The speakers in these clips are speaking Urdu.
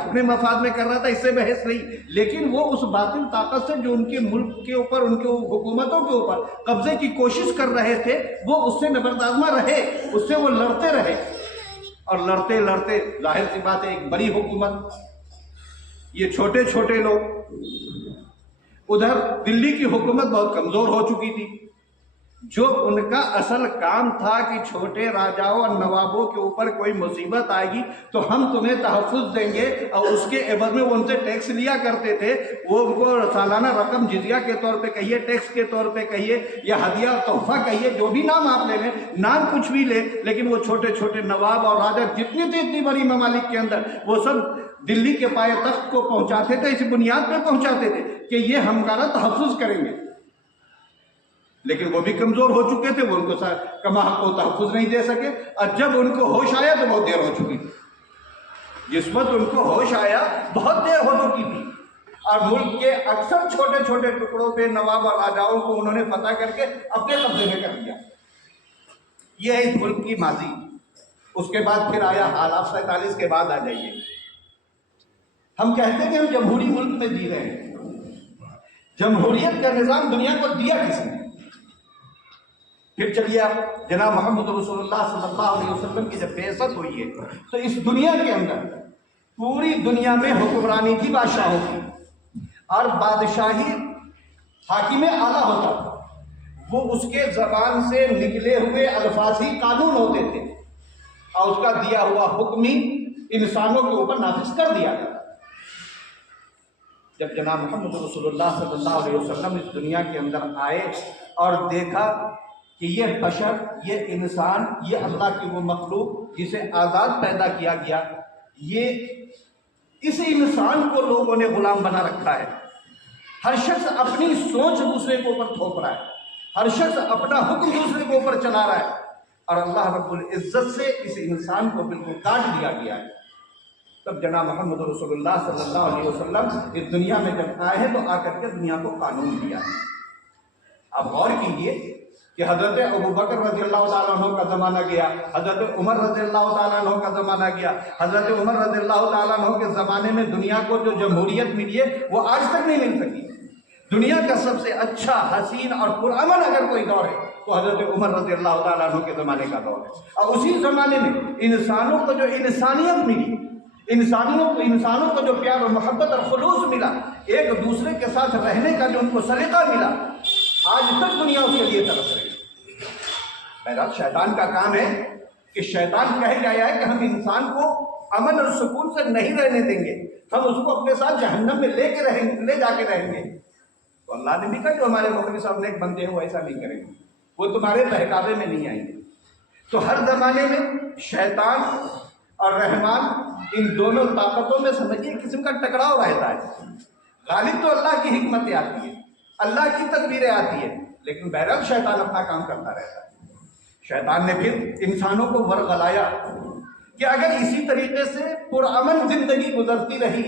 اپنے مفاد میں کر رہا تھا، اس سے بحث نہیں، لیکن وہ اس باطل طاقت سے جو ان کے ملک کے اوپر، ان کے حکومتوں کے اوپر قبضے کی کوشش کر رہے تھے، وہ اس سے نبردآزما رہے، اس سے وہ لڑتے رہے، اور لڑتے لڑتے ظاہر سی بات ہے ایک بڑی حکومت، یہ چھوٹے چھوٹے لوگ، ادھر دلی کی حکومت بہت کمزور ہو چکی تھی، جو ان کا اصل کام تھا کہ چھوٹے راجاؤں اور نوابوں کے اوپر کوئی مصیبت آئے گی تو ہم تمہیں تحفظ دیں گے، اور اس کے عوض میں وہ ان سے ٹیکس لیا کرتے تھے، وہ ان کو سالانہ رقم جزیہ کے طور پہ کہیے، ٹیکس کے طور پہ کہیے، یا ہدیہ اور تحفہ کہیے، جو بھی نام آپ لے لیں، نام کچھ بھی لیں، لیکن وہ چھوٹے چھوٹے نواب اور راجا جتنی تھے اتنی بڑی ممالک کے اندر، وہ سب دلی کے پائے تخت کو پہنچاتے تھے، اس بنیاد پہ پہنچاتے تھے کہ یہ ہمارا تحفظ کریں گے، لیکن وہ بھی کمزور ہو چکے تھے، وہ ان کو کما حق کو تحفظ نہیں دے سکے، اور جب ان کو ہوش آیا تو بہت دیر ہو چکی تھی، جس وقت ان کو ہوش آیا بہت دیر ہو چکی تھی، اور ملک کے اکثر چھوٹے چھوٹے ٹکڑوں پہ نواب اور راجاؤں کو انہوں نے فتح کر کے اپنے قبضے میں کر دیا۔ یہ ہے اس ملک کی ماضی۔ اس کے بعد پھر آیا حال، آپ 47 کے بعد آ جائیے۔ ہم کہتے ہیں کہ ہم جمہوری ملک میں جی رہے ہیں، جمہوریت کا نظام دنیا کو دیا کس نے؟ پھر چلیے آپ جناب محمد رسول اللہ صلی اللہ علیہ وسلم کی جب بعثت ہوئی ہے تو اس دنیا کے اندر پوری دنیا میں حکمرانی تھی بادشاہوں کی، اور بادشاہی حاکم اعلیٰ ہوتا تھا، وہ اس کے زبان سے نکلے ہوئے الفاظ ہی قانون ہوتے تھے، اور اس کا دیا ہوا حکم ہی انسانوں کے اوپر نافذ کر دیا گیا۔ جب جناب محمد رسول اللہ صلی اللہ علیہ وسلم اس دنیا کے اندر آئے اور دیکھا کہ یہ بشر، یہ انسان، یہ اللہ کی وہ مخلوق جسے آزاد پیدا کیا گیا، یہ اس انسان کو لوگوں نے غلام بنا رکھا ہے، ہر شخص اپنی سوچ دوسرے کے اوپر تھوپ رہا ہے، ہر شخص اپنا حکم دوسرے کے اوپر چلا رہا ہے، اور اللہ رب العزت سے اس انسان کو بالکل کاٹ دیا گیا ہے۔ تب جناب محمد رسول اللہ صلی اللہ علیہ وسلم اس دنیا میں جب آئے ہیں تو آ کر کے دنیا کو قانون دیا ہے۔ اب غور کیجئے کہ حضرت ابوبکر رضی اللہ تعالیٰ عنہ کا زمانہ گیا، حضرت عمر رضی اللہ تعالیٰ عنہ کا زمانہ گیا، حضرت عمر رضی اللہ تعالیٰ عنہ کے زمانے میں دنیا کو جو جمہوریت ملی ہے وہ آج تک نہیں مل سکی۔ دنیا کا سب سے اچھا، حسین اور پرامن اگر کوئی دور ہے تو حضرت عمر رضی اللہ تعالیٰ عنہ کے زمانے کا دور ہے، اور اسی زمانے میں انسانوں کو جو انسانیت ملی، انسانوں کو جو پیار اور محبت اور خلوص ملا، ایک دوسرے کے ساتھ رہنے کا جو ان کو سلیقہ ملا، آج تک دنیا اس کے لیے ترس رہی ہے۔ بہرحال شیطان کا کام ہے کہ شیطان کہہ گیا ہے کہ ہم انسان کو امن اور سکون سے نہیں رہنے دیں گے، ہم اس کو اپنے ساتھ جہنم میں لے جا کے رہیں گے۔ تو اللہ نے بھی کہا جو ہمارے مولوی صاحب نیک بندے ہیں وہ ایسا نہیں کریں گے، وہ تمہارے بہکاوے میں نہیں آئیں گے۔ تو ہر زمانے میں شیطان اور رحمان، ان دونوں طاقتوں میں سمجھیے ایک قسم کا ٹکراؤ رہتا ہے۔ غالب تو اللہ کی حکمتیں آتی ہیں، اللہ کی تدبیریں آتی ہیں، لیکن بہرحال شیطان اپنا کام کرتا رہتا ہے۔ شیطان نے پھر انسانوں کو ورغلایا کہ اگر اسی طریقے سے پرامن زندگی گزرتی رہی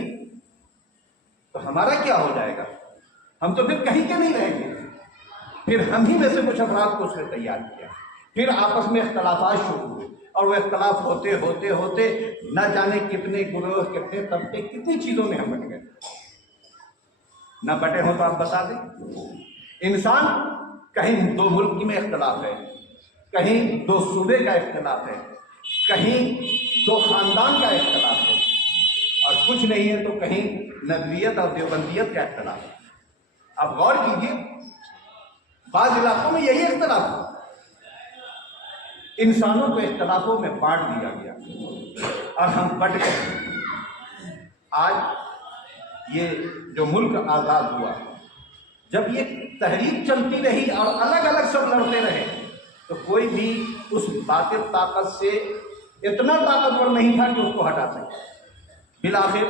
تو ہمارا کیا ہو جائے گا، ہم تو پھر کہیں کے نہیں رہیں گے۔ پھر ہم ہی میں سے کچھ افراد کو اس نے تیار کیا، پھر آپس میں اختلافات شروع ہوئے، اور وہ اختلاف ہوتے ہوتے ہوتے نہ جانے کتنے گروہ، کتنے طبقے، کتنی چیزوں میں ہم بٹ گئے۔ نہ بٹے ہوں تو آپ بتا دیں، انسان کہیں دو ملک میں اختلاف ہے، کہیں دو صوبے کا اختلاف ہے، کہیں دو خاندان کا اختلاف ہے، اور کچھ نہیں ہے تو کہیں ندویت اور دیوبندیت کا اختلاف ہے۔ آپ غور کیجئے، بعض علاقوں میں یہی اختلاف ہے، انسانوں کو اختلافوں میں بانٹ دیا گیا اور ہم بٹ گئے۔ آج یہ جو ملک آزاد ہوا، جب یہ تحریک چلتی رہی اور الگ الگ سب لڑتے رہے تو کوئی بھی اس باطل طاقت سے اتنا طاقتور نہیں تھا کہ اس کو ہٹا سکے۔ بالآخر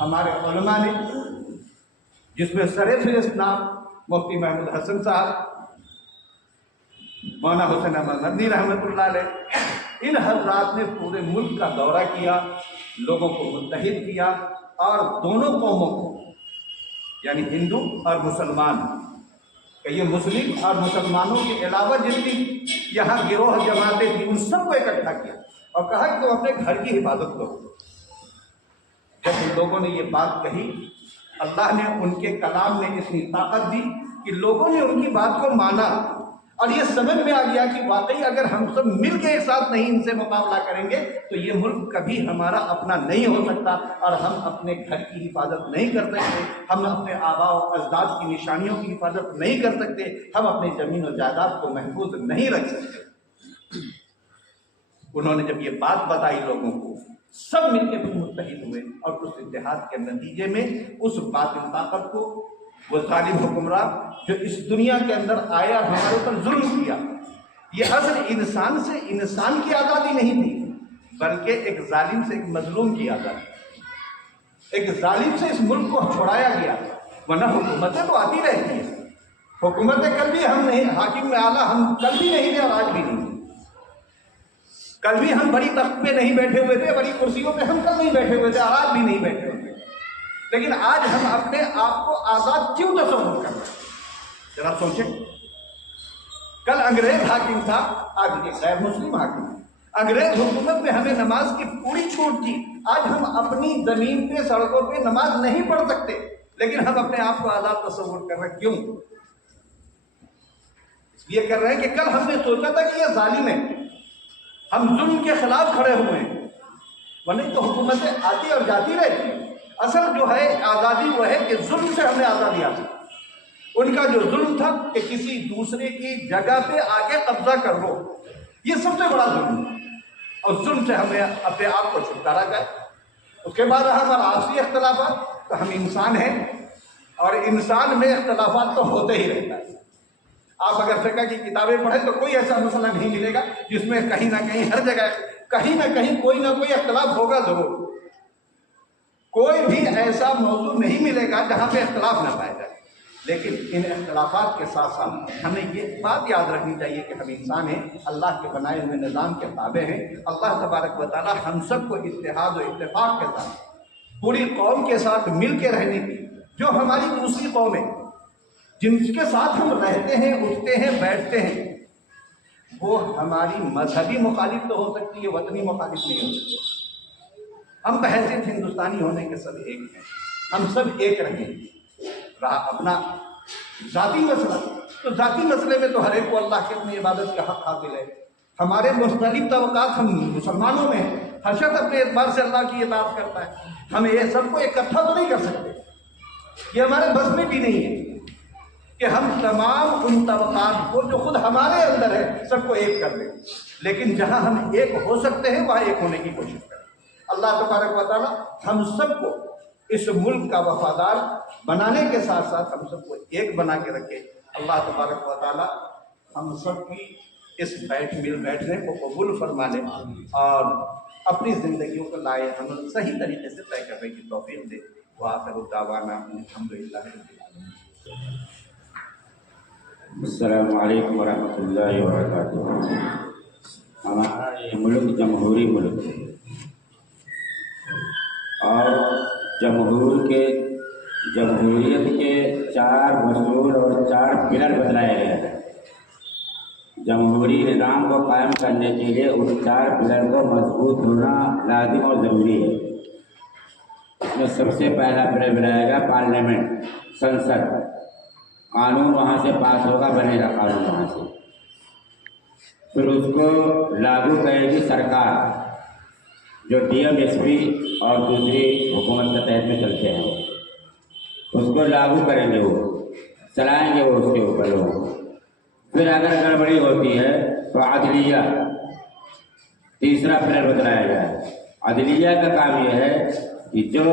ہمارے علماء نے، جس میں سر فہرست نام مفتی محمود حسن صاحب، مولانا حسین احمد مدنی رحمۃ اللہ علیہ، ان حضرات نے پورے ملک کا دورہ کیا، لوگوں کو متحد کیا، اور دونوں قوموں کو، یعنی ہندو اور مسلمان، کہ یہ مسلم اور مسلمانوں کے علاوہ جتنی یہاں گروہ جماعتیں تھیں ان سب کو اکٹھا کیا اور کہا کہ تم اپنے گھر کی حفاظت کرو۔ جب ان لوگوں نے یہ بات کہی، اللہ نے ان کے کلام میں اتنی طاقت دی کہ لوگوں نے ان کی بات کو مانا، اور یہ سمجھ میں آ گیا کہ واقعی اگر ہم سب مل کے ایک ساتھ نہیں ان سے مقابلہ کریں گے تو یہ ملک کبھی ہمارا اپنا نہیں ہو سکتا، اور ہم اپنے گھر کی حفاظت نہیں کر سکتے، ہم اپنے آباء و اجداد کی نشانیوں کی حفاظت نہیں کر سکتے، ہم اپنی زمین و جائیداد کو محفوظ نہیں رکھ سکتے۔ انہوں نے جب یہ بات بتائی لوگوں کو، سب مل کے پھر متحد ہوئے، اور اس اتحاد کے نتیجے میں اس باطل طاقت کو، وہ ظالم حکمراں جو اس دنیا کے اندر آیا ہمارے اوپر ظلم کیا، یہ اصل انسان سے انسان کی آزادی نہیں تھی، بلکہ ایک ظالم سے ایک مظلوم کی آزادی، ایک ظالم سے اس ملک کو چھڑایا گیا، ورنہ حکومتیں تو آتی رہتی ہیں، حکومتیں کل بھی ہم نہیں، حاکم میں اعلیٰ ہم کل بھی نہیں تھے اور آج بھی نہیں تھے، کل بھی ہم بڑی تخت پہ نہیں بیٹھے ہوئے تھے، بڑی کرسیوں پہ ہم کل نہیں بیٹھے ہوئے تھے اور آج بھی نہیں بیٹھے ہوئے تھے، لیکن آج ہم اپنے آپ کو آزاد کیوں تصور کر رہے ہیں؟ ذرا سوچیں، کل انگریز حاکم تھا، آج یہ غیر مسلم حاکم ہے، انگریز حکومت میں ہمیں نماز کی پوری چھوٹ تھی، آج ہم اپنی زمین پہ سڑکوں پہ نماز نہیں پڑھ سکتے، لیکن ہم اپنے آپ کو آزاد تصور کر رہے ہیں، کیوں؟ اس لیے کر رہے ہیں کہ کل ہم نے سوچا تھا کہ یہ ظالم ہے، ہم ظلم کے خلاف کھڑے ہوئے ہیں، ورنہ تو حکومتیں آتی اور جاتی رہتی ہیں، اصل جو ہے آزادی وہ ہے کہ ظلم سے ہم نے آزادی حاصل، ان کا جو ظلم تھا کہ کسی دوسرے کی جگہ پہ آ کے قبضہ کر لو، یہ سب سے بڑا ظلم ہے، اور ظلم سے ہمیں اپنے آپ کو چھٹکارا گیا۔ اس کے بعد ہمارا آپسی اختلافات، تو ہم انسان ہیں اور انسان میں اختلافات تو ہوتے ہی رہتا ہے۔ آپ اگر فقہ کی کتابیں پڑھیں تو کوئی ایسا مسئلہ نہیں ملے گا جس میں کہیں نہ کہیں، ہر جگہ کہیں نہ کہیں کوئی نہ کوئی اختلاف ہوگا ضرور، کوئی بھی ایسا موضوع نہیں ملے گا جہاں پہ اختلاف نہ پایا جائے، لیکن ان اختلافات کے ساتھ ساتھ ہمیں یہ بات یاد رکھنی چاہیے کہ ہم انسان ہیں، اللہ کے بنائے ہوئے نظام کے تابع ہیں، اللہ تبارک و تعالی ہم سب کو اتحاد و اتفاق کے ساتھ، پوری قوم کے ساتھ مل کے رہنے کی، جو ہماری دوسری قوم ہے جن کے ساتھ ہم رہتے ہیں، اٹھتے ہیں، بیٹھتے ہیں، وہ ہماری مذہبی مخالف تو ہو سکتی ہے، وطنی مخالف نہیں ہو سکتی، ہم بحیثیت ہندوستانی ہونے کے سب ایک ہیں، ہم سب ایک رہیں، رہا اپنا ذاتی مسئلہ، تو ذاتی مسئلے میں تو ہر ایک کو اللہ کی اپنی عبادت کا حق حاصل ہے، ہمارے مختلف طبقات، ہم مسلمانوں میں ہیں، ہر شخص اپنے اعتبار سے اللہ کی اطاعت کرتا ہے، ہم یہ سب کو اکٹھا تو نہیں کر سکتے، یہ ہمارے بس میں بھی نہیں ہے کہ ہم تمام ان طبقات کو جو خود ہمارے اندر ہے سب کو ایک کر دیں، لیکن جہاں ہم ایک ہو سکتے ہیں وہاں ایک ہونے کی کوشش کریں۔ اللہ تبارک و تعالیٰ ہم سب کو اس ملک کا وفادار بنانے کے ساتھ ساتھ ہم سب کو ایک بنا کے رکھے۔ اللہ تبارک و تعالیٰ ہم سب کی اس بیٹھنے کو قبول فرما لے اور اپنی زندگیوں کو لائے عمل صحیح طریقے سے طے کرنے کی توفیق دے۔ وآخر دعوانا الحمدللہ رب العالمین۔ السلام علیکم ورحمۃ اللہ وبرکاتہ۔ ہمارا یہ ملک جمہوری ملک ہے اور جمہوریت کے 4 اصول اور 4 پلر بتلائے گئے ہیں۔ جمہوری نظام کو قائم کرنے کے لیے ان 4 پلر کو مضبوط ہونا لازم اور ضروری ہے۔ اس میں سب سے پہلا پلر بنائے گا پارلیمنٹ، سنسد، قانون وہاں سے پاس ہوگا، بنے گا قانون وہاں سے، پھر اس کو لاگو کرے گی سرکار، جو ڈی ایم ایس پی اور دوسری حکومت کے تحت میں چلتے ہیں، اس کو لاگو کریں گے، وہ چلائیں گے وہ اس کے اوپر لوگ۔ پھر اگر گڑبڑی ہوتی ہے تو عدلیہ، تیسرا پلر بتلایا گیا ہے۔ عدلیہ کا کام یہ ہے کہ جو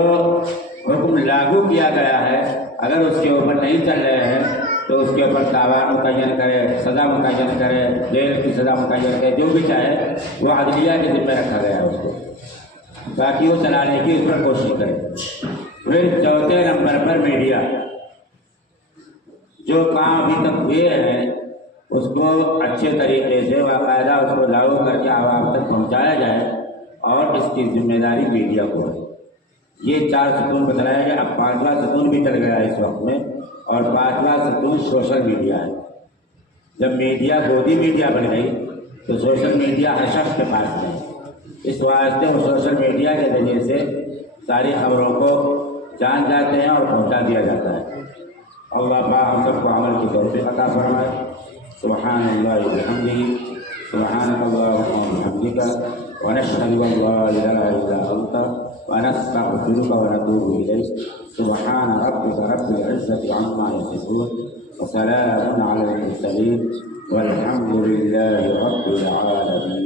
حکم لاگو کیا گیا ہے اگر اس کے اوپر نہیں چل رہے ہیں تو اس کے اوپر تاوان متعین کرے، سزا متعین کرے، جیل کی سزا متعین کرے، جو بھی چاہے وہ عدلیہ کے ذمہ رکھا گیا ہے اس کو، تاکہ وہ چلانے کی اس پر کوشش کرے۔ پھر چوتھے نمبر پر میڈیا، جو کام ابھی تک ہوئے ہیں اس کو اچھے طریقے سے باقاعدہ اس کو لاگو کر کے عوام تک پہنچایا جائے، اور اس کی ذمہ داری میڈیا کو ہے۔ یہ 4 ستون بتلایا گیا۔ اب 5واں ستون بھی چل گیا اس وقت میں، اور 5واں ستون سوشل میڈیا ہے۔ جب میڈیا گودی میڈیا بن گئی تو سوشل میڈیا ہر شخص کے پاس ہے، اس واسطے وہ سوشل میڈیا کے ذریعے سے ساری خبروں کو جان جاتے ہیں اور پہنچا دیا جاتا ہے۔ اللہ پاک ہم سب کو عمل کی توفیق عطا فرمائے۔ سبحان اللہ وبحمدہ، سبحانک اللہم وبحمدک، ونشہد ان لا الہ الا انت، ونستغفرک ونتوب الیک۔ سبحان ربک رب العزة عما یصفون، وسلام علی المرسلین، والحمد للہ رب العالمین۔